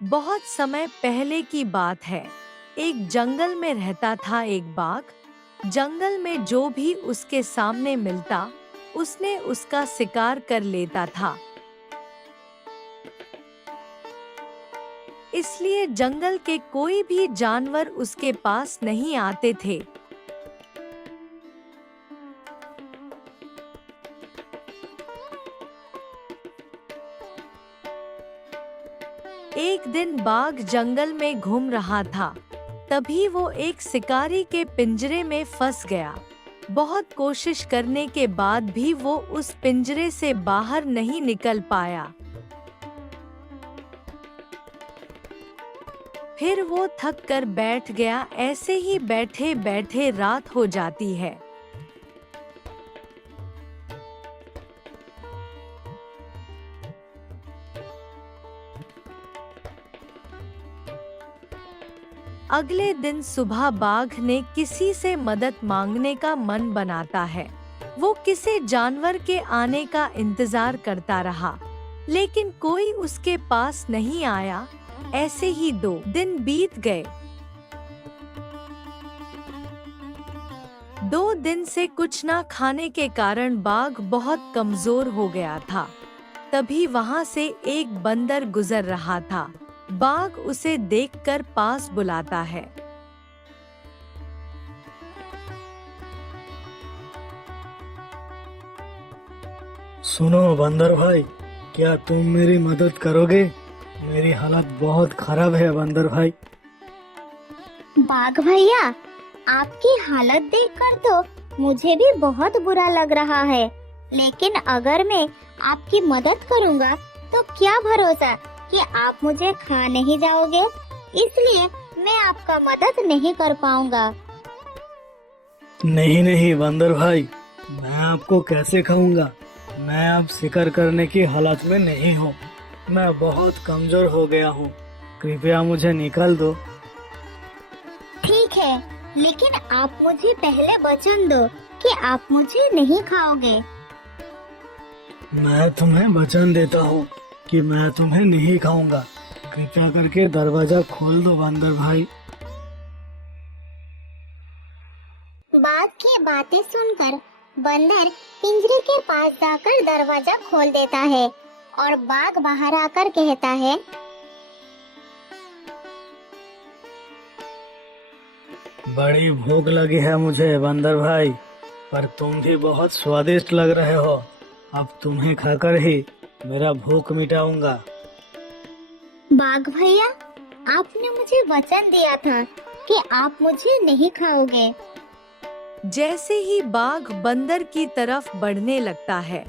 बहुत समय पहले की बात है। एक जंगल में रहता था एक बाघ। जंगल में जो भी उसके सामने मिलता, उसने उसका शिकार कर लेता था। इसलिए जंगल के कोई भी जानवर उसके पास नहीं आते थे। एक दिन बाघ जंगल में घूम रहा था। तभी वो एक शिकारी के पिंजरे में फंस गया। बहुत कोशिश करने के बाद भी वो उस पिंजरे से बाहर नहीं निकल पाया। फिर वो थक कर बैठ गया। ऐसे ही बैठे बैठे रात हो जाती है। अगले दिन सुबह बाघ ने किसी से मदद मांगने का मन बनाता है। वो किसी जानवर के आने का इंतजार करता रहा, लेकिन कोई उसके पास नहीं आया। ऐसे ही 2 दिन बीत गए। 2 दिन से कुछ ना खाने के कारण बाघ बहुत कमजोर हो गया था। तभी वहां से एक बंदर गुजर रहा था। बाघ उसे देखकर पास बुलाता है। सुनो बंदर भाई, क्या तुम मेरी मदद करोगे? मेरी हालत बहुत खराब है बंदर भाई। बाघ भैया, आपकी हालत देखकर तो मुझे भी बहुत बुरा लग रहा है, लेकिन अगर मैं आपकी मदद करूंगा तो क्या भरोसा कि आप मुझे खा नहीं जाओगे, इसलिए मैं आपका मदद नहीं कर पाऊंगा। नहीं नहीं बंदर भाई, मैं आपको कैसे खाऊंगा? मैं अब शिकार करने की हालत में नहीं हूँ। मैं बहुत कमजोर हो गया हूँ। कृपया मुझे निकाल दो। ठीक है, लेकिन आप मुझे पहले वचन दो कि आप मुझे नहीं खाओगे। मैं तुम्हें वचन देता हूँ कि मैं तुम्हें नहीं खाऊंगा। कृपया करके दरवाजा खोल दो बंदर भाई। बाघ की बातें सुनकर बंदर पिंजरे के पास जाकर दरवाजा खोल देता है और बाघ बाहर आकर कहता है, बड़ी भूख लगी है मुझे बंदर भाई, पर तुम भी बहुत स्वादिष्ट लग रहे हो। अब तुम्हें खाकर ही मेरा भूख मिटाऊंगा। बाघ भैया, आपने मुझे वचन दिया था कि आप मुझे नहीं खाओगे। जैसे ही बाघ बंदर की तरफ बढ़ने लगता है,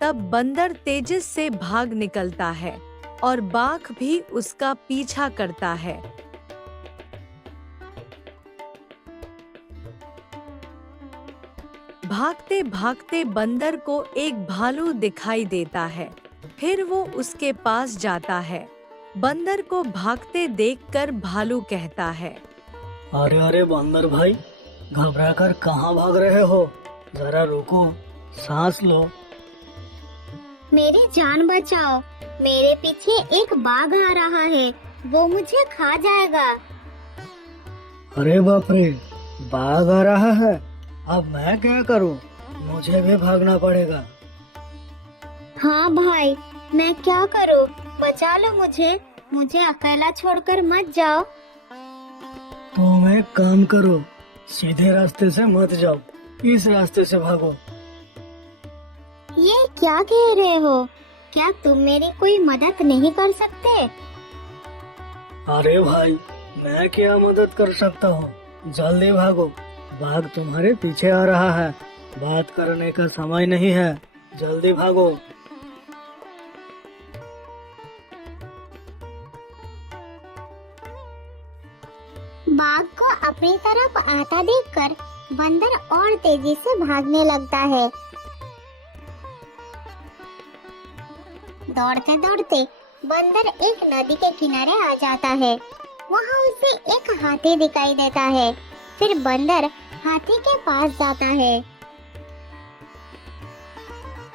तब बंदर तेजी से भाग निकलता है और बाघ भी उसका पीछा करता है। भागते भागते बंदर को एक भालू दिखाई देता है। फिर वो उसके पास जाता है। बंदर को भागते देखकर भालू कहता है, अरे अरे बंदर भाई, घबरा कर कहाँ भाग रहे हो? जरा रुको, सांस लो। मेरी जान बचाओ, मेरे पीछे एक बाघ आ रहा है, वो मुझे खा जाएगा। अरे बाप रे, बाघ आ रहा है। अब मैं क्या करूं? मुझे भी भागना पड़ेगा। हाँ भाई, मैं क्या करूँ? बचा लो मुझे, मुझे अकेला छोड़कर मत जाओ। तुम एक काम करो, सीधे रास्ते से मत जाओ, इस रास्ते से भागो। ये क्या कह रहे हो? क्या तुम मेरी कोई मदद नहीं कर सकते? अरे भाई, मैं क्या मदद कर सकता हूँ? जल्दी भागो, बाघ तुम्हारे पीछे आ रहा है। बात करने का समय नहीं है, जल्दी भागो। बाघ को अपनी तरफ आता देखकर बंदर और तेजी से भागने लगता है। दौड़ते दौड़ते बंदर एक नदी के किनारे आ जाता है। वहाँ उसे एक हाथी दिखाई देता है। फिर बंदर हाथी के पास जाता है।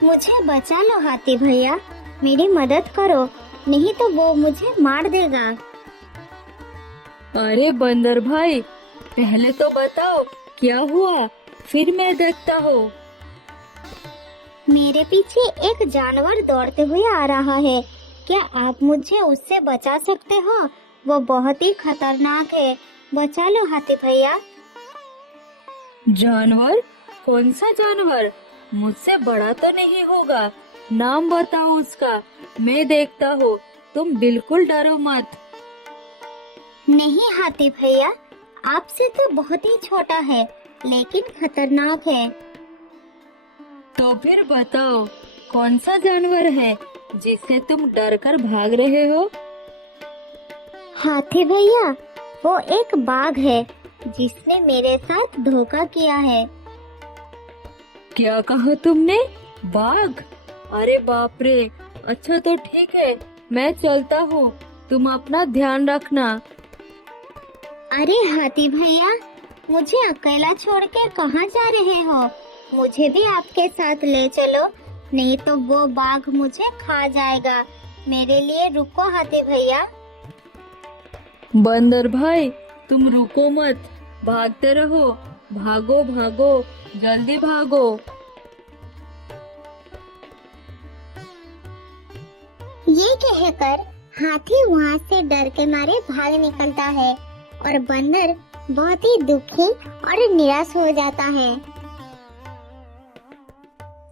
मुझे बचा लो हाथी भैया, मेरी मदद करो। नहीं तो वो मुझे मार देगा। अरे बंदर भाई, पहले तो बताओ क्या हुआ, फिर मैं देखता हूँ। मेरे पीछे एक जानवर दौड़ते हुए आ रहा है, क्या आप मुझे उससे बचा सकते हो? वो बहुत ही खतरनाक है, बचा लो हाथी भैया। जानवर? कौन सा जानवर? मुझसे बड़ा तो नहीं होगा, नाम बताओ उसका, मैं देखता हूँ, तुम बिल्कुल डरो मत। नहीं हाथी भैया, आपसे तो बहुत ही छोटा है, लेकिन खतरनाक है। तो फिर बताओ कौन सा जानवर है जिससे तुम डर कर भाग रहे हो? हाथी भैया, वो एक बाघ है जिसने मेरे साथ धोखा किया है। क्या कहा तुमने? बाघ? अरे बाप रे, अच्छा तो ठीक है, मैं चलता हूँ, तुम अपना ध्यान रखना। अरे हाथी भैया, मुझे अकेला छोड़ के कहाँ जा रहे हो? मुझे भी आपके साथ ले चलो, नहीं तो वो बाघ मुझे खा जाएगा। मेरे लिए रुको हाथी भैया। बंदर भाई, तुम रुको मत, भागते रहो, भागो भागो, जल्दी भागो। ये कहकर हाथी वहाँ से डर के मारे भाग निकलता है और बंदर बहुत ही दुखी और निराश हो जाता है।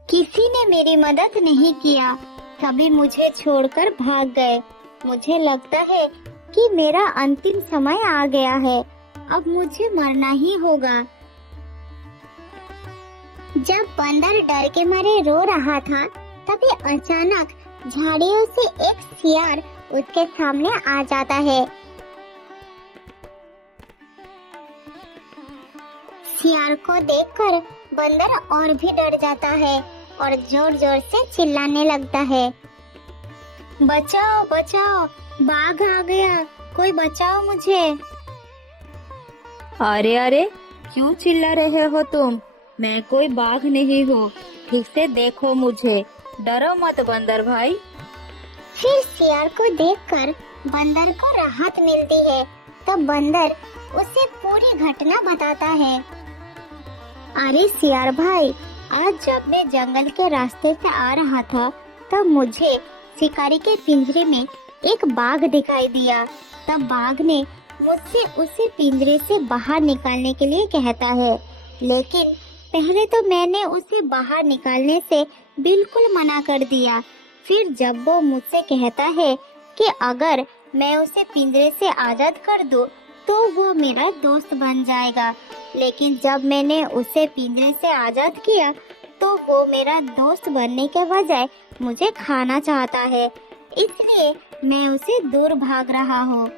किसी ने मेरी मदद नहीं किया, सभी मुझे छोड़कर भाग गए। मुझे लगता है कि मेरा अंतिम समय आ गया है, अब मुझे मरना ही होगा। जब बंदर डर के मारे रो रहा था, तभी अचानक झाड़ियों से एक सियार उसके सामने आ जाता है। सियार को देखकर बंदर और भी डर जाता है और जोर जोर से चिल्लाने लगता है, बचाओ बचाओ, बाघ आ गया, कोई बचाओ मुझे। अरे अरे, क्यों चिल्ला रहे हो तुम? मैं कोई बाघ नहीं हूँ, ठीक से देखो मुझे, डरो मत बंदर भाई। फिर सियार को देखकर बंदर को राहत मिलती है, तब बंदर उसे पूरी घटना बताता है। अरे सियार भाई, आज जब मैं जंगल के रास्ते से आ रहा था, तब मुझे शिकारी के पिंजरे में एक बाघ दिखाई दिया। तब बाघ ने मुझसे उसे पिंजरे से बाहर निकालने के लिए कहता है, लेकिन पहले तो मैंने उसे बाहर निकालने से बिल्कुल मना कर दिया। फिर जब वो मुझसे कहता है कि अगर मैं उसे पिंजरे से आजाद कर दूं, तो वो मेरा दोस्त बन जाएगा, लेकिन जब मैंने उसे पिंजरे से आजाद किया, तो वो मेरा दोस्त बनने के बजाय मुझे खाना चाहता है, इसलिए मैं उसे दूर भाग रहा हूँ।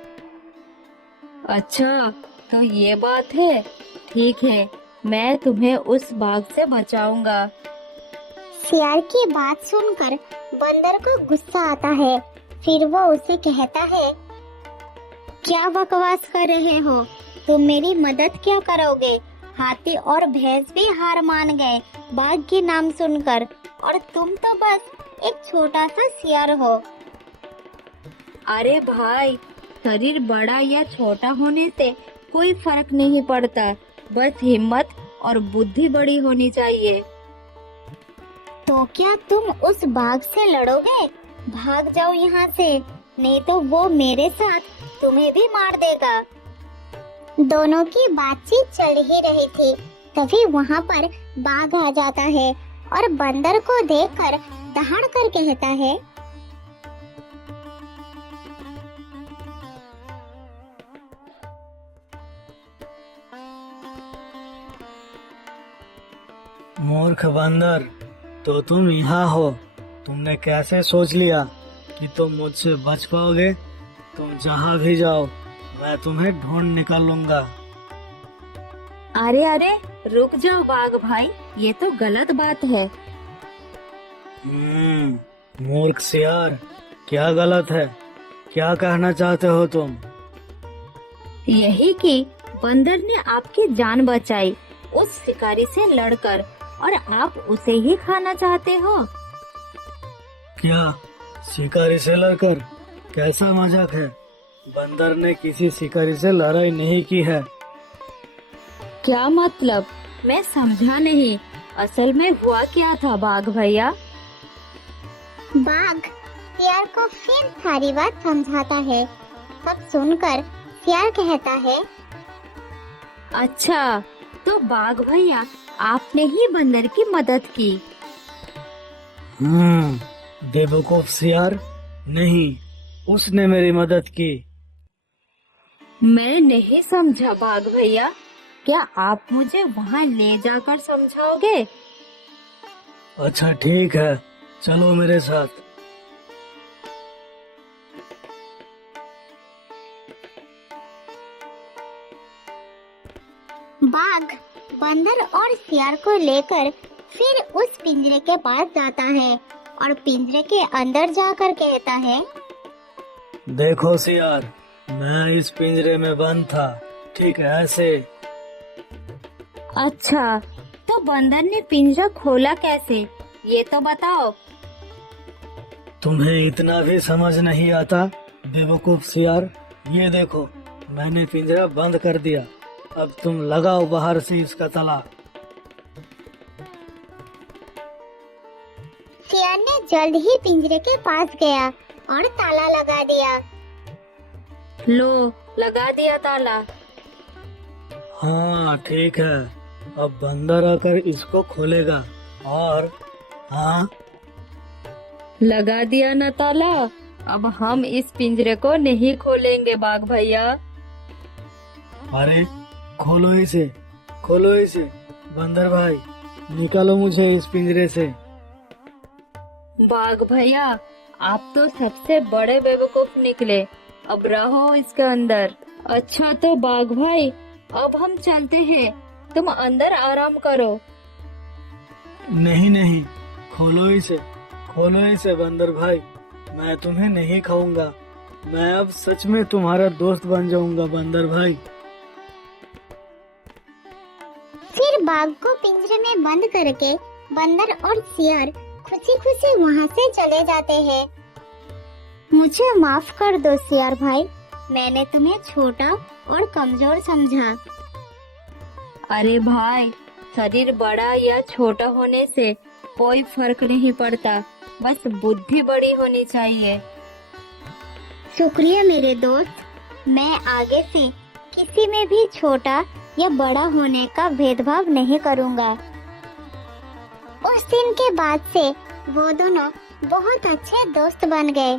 अच्छा, तो ये बात है, ठीक है, मैं तुम्हें उस बाघ से बचाऊंगा। सियार की बात सुनकर बंदर को गुस्सा आता है। फिर वो उसे कहता है, क्या बकवास कर रहे हो? तुम मेरी मदद क्या करोगे? हाथी और भैंस भी हार मान गए बाघ के नाम सुनकर, और तुम तो बस एक छोटा सा सियार हो। अरे भाई, शरीर बड़ा या छोटा होने से कोई फर्क नहीं पड़ता, बस हिम्मत और बुद्धि बड़ी होनी चाहिए। तो क्या तुम उस बाघ से लड़ोगे? भाग जाओ यहाँ से, नहीं तो वो मेरे साथ तुम्हें भी मार देगा। दोनों की बातचीत चल ही रही थी, तभी वहाँ पर बाघ आ जाता है और बंदर को देखकर दहाड़ कर कहता है, मूर्ख बंदर, तो तुम यहाँ हो। तुमने कैसे सोच लिया कि तुम मुझसे बच पाओगे? तुम जहाँ भी जाओ, मैं तुम्हें ढूंढ निकल लूंगा। अरे अरे, रुक जाओ बाघ भाई, ये तो गलत बात है। मूर्ख सियार, क्या गलत है? क्या कहना चाहते हो तुम? यही कि बंदर ने आपकी जान बचाई उस शिकारी से लड़कर, और आप उसे ही खाना चाहते हो। क्या शिकारी से लड़कर? कैसा मजाक है? बंदर ने किसी शिकारी से लड़ाई नहीं की है। क्या मतलब? मैं समझा नहीं। असल में हुआ क्या था बाघ भैया? बाघ सियार को फिर सारी बात समझाता है। सब सुनकर सियार कहता है, अच्छा, तो बाघ भैया आपने ही बंदर की मदद की। बेवकूफ सियार, नहीं, उसने मेरी मदद की। मैं नहीं समझा बाघ भैया, क्या आप मुझे वहाँ ले जाकर समझाओगे? अच्छा ठीक है, चलो मेरे साथ। बाघ बंदर और सियार को लेकर फिर उस पिंजरे के पास जाता है और पिंजरे के अंदर जाकर कहता है, देखो सियार, मैं इस पिंजरे में बंद था, ठीक है ऐसे। अच्छा, तो बंदर ने पिंजरा खोला कैसे, ये तो बताओ। तुम्हें इतना भी समझ नहीं आता बेवकूफ सियार? ये देखो, मैंने पिंजरा बंद कर दिया। अब तुम लगाओ बाहर से इसका ताला। सियार ने जल्द ही पिंजरे के पास गया और ताला लगा दिया। लो, लगा दिया ताला। हाँ ठीक है, अब बंदर आकर इसको खोलेगा। और हाँ, लगा दिया ना ताला। अब हम इस पिंजरे को नहीं खोलेंगे बाघ भैया। अरे खोलो इसे, खोलो इसे। बंदर भाई, निकालो मुझे इस पिंजरे से। बाघ भैया, आप तो सबसे बड़े बेवकूफ निकले। अब रहो इसके अंदर। अच्छा तो बाघ भाई, अब हम चलते हैं, तुम अंदर आराम करो। नहीं नहीं, खोलो इसे, खोलो इसे बंदर भाई। मैं तुम्हें नहीं खाऊंगा। मैं अब सच में तुम्हारा दोस्त बन जाऊंगा बंदर भाई। फिर बाघ को पिंजरे में बंद करके बंदर और सियार खुशी खुशी वहाँ से चले जाते हैं। मुझे माफ कर दो सियार भाई, मैंने तुम्हें छोटा और कमजोर समझा। अरे भाई, शरीर बड़ा या छोटा होने से कोई फर्क नहीं पड़ता, बस बुद्धि बड़ी होनी चाहिए। शुक्रिया मेरे दोस्त, मैं आगे से किसी में भी छोटा या बड़ा होने का भेदभाव नहीं करूँगा। उस दिन के बाद से वो दोनों बहुत अच्छे दोस्त बन गए।